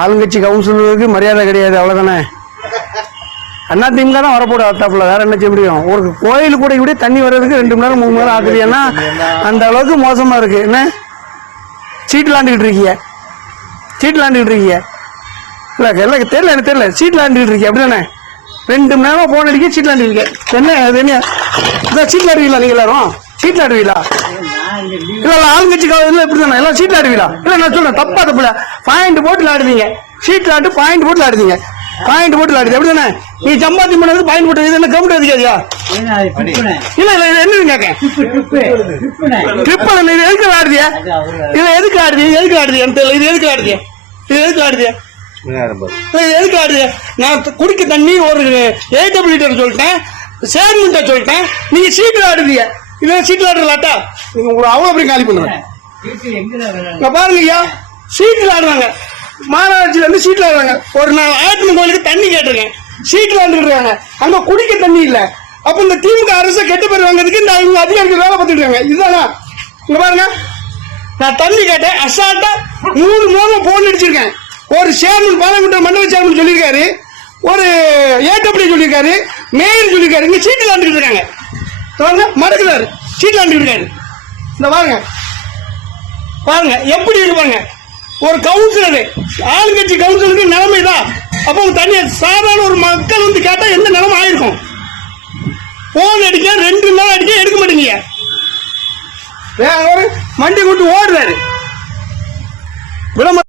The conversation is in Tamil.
ஆளுங்கட்சி கவுன்சிலருக்கு மரியாதை கிடையாது அவ்வளோதானே அண்ணா திமுக தான் வரப்போடு அத்தாப்புல வேற என்ன செய்ய முடியும்? ஒரு கோயில் கூட இப்படி தண்ணி வர்றதுக்கு ரெண்டு மணி நேரம் மூணு மணி நேரம் ஆகுது ஏன்னா அந்த அளவுக்கு மோசமாக இருக்கு. என்ன? சீட்டு விளாண்டுக்கிட்டு இருக்கீங்க. சீட்டு விளாண்டுக்கிட்டு இருக்கீங்க. இல்லை இல்லை தெரியல எனக்கு தெரியல. சீட்டு விளாண்டுக்கிட்டு இருக்கீங்க. அப்படிதானே? ரெண்டு மணி நேரம் போன அடிக்க சீட் விளாண்டுருக்கீங்க என்ன அது என்ன? சீட்டு சீட் விளாடுவீங்களா எல்லாரும்? சீட்டு விளாடுவீங்களா இல்ல இல்ல ஆளுங்கட்சி இல்ல இப்படி தானே எல்லாம் சீட் விளாடுவீங்களா இல்ல நான் சொல்றேன் தப்பா தப்புல. பாயிண்ட் போட்டு விளாடுவீங்க சீட் விளாட்டு பாயிண்ட் போட்டு விளாடுவீங்க பாயிண்ட் போட்டு விளாடுது அப்படி தானே நீ சம்பாத்தி பண்ணது பாயிண்ட் போட்டு இது என்ன கவுண்ட் அதிகாரியா ஏன்னா அது டிப்புனே. இல்ல இல்ல இது என்ன கேட்க. ட்ரிப் இது எதுக்கு அவரு- இது எதுக்கு ஆடுது? எதுக்கு ஆடுது? எனக்கு தெரியல. இது எதுக்கு ஆடுது? இது எதுக்கு ஆடுது? இல்ல, இது எதுக்கு ஆடுது? நான் குடிக்க தண்ணி ஒரு ஏடபிள்யூ சொல்லிட்டேன். சேர்மெண்ட்டை சொல்லிட்டேன். நீங்க சீட்டில் ஆடுதிய இது சீட்டில் ஆடுறலாட்டா நீங்க உங்களை அவ்வளோ அப்படி காலி பண்ணுவேன் ஐயா சீட்டில் ஆடுறாங்க. மாநகராட்சியில இருந்து சீட்டில் ஆடுறாங்க. ஒரு நான் ஆயத்தன கோயிலுக்கு தண்ணி கேட்டிருக்கேன். சீட்டில் ஆண்டுட்டு இருக்காங்க அங்க குடிக்க தண்ணி இல்ல. அப்ப இந்த திமுக அரசு கெட்ட பேர் வாங்குறதுக்கு இந்த இவங்க அதிகாரிகள் வேலை பார்த்துட்டு இருக்காங்க. இதுதானா? இங்க பாருங்க. நான் தண்ணி கேட்டேன். அசால்ட்டா மூணு மாதம் போன் அடிச்சிருக்கேன். ஒரு சேர்மன் பாலகுண்டம் மண்டல சேர்மன் சொல்லியிருக்காரு. ஒரு ஏடபிள்யூ சொல்லியிருக்காரு. மேயர் சொல்லியிருக்காரு. இங்க சீட்டில் ஆண்டுட்டு இருக்காங்க. தொடர்ந்து மறக்கிறாரு. சீட்லாண்டு இருக்காரு இந்த பாருங்க. பாருங்க எப்படி இருப்பாங்க ஒரு கவுன்சிலர் ஆளுங்கட்சி கவுன்சிலருக்கு நிலைமை தான் அப்போ உங்க சாதாரண ஒரு மக்கள் வந்து கேட்டா எந்த நிலைமை ஆயிருக்கும்? போன் அடிக்க ரெண்டு நாள் அடிக்க எடுக்க மாட்டேங்க. வேற ஒரு வண்டி கொண்டு ஓடுறாரு. விட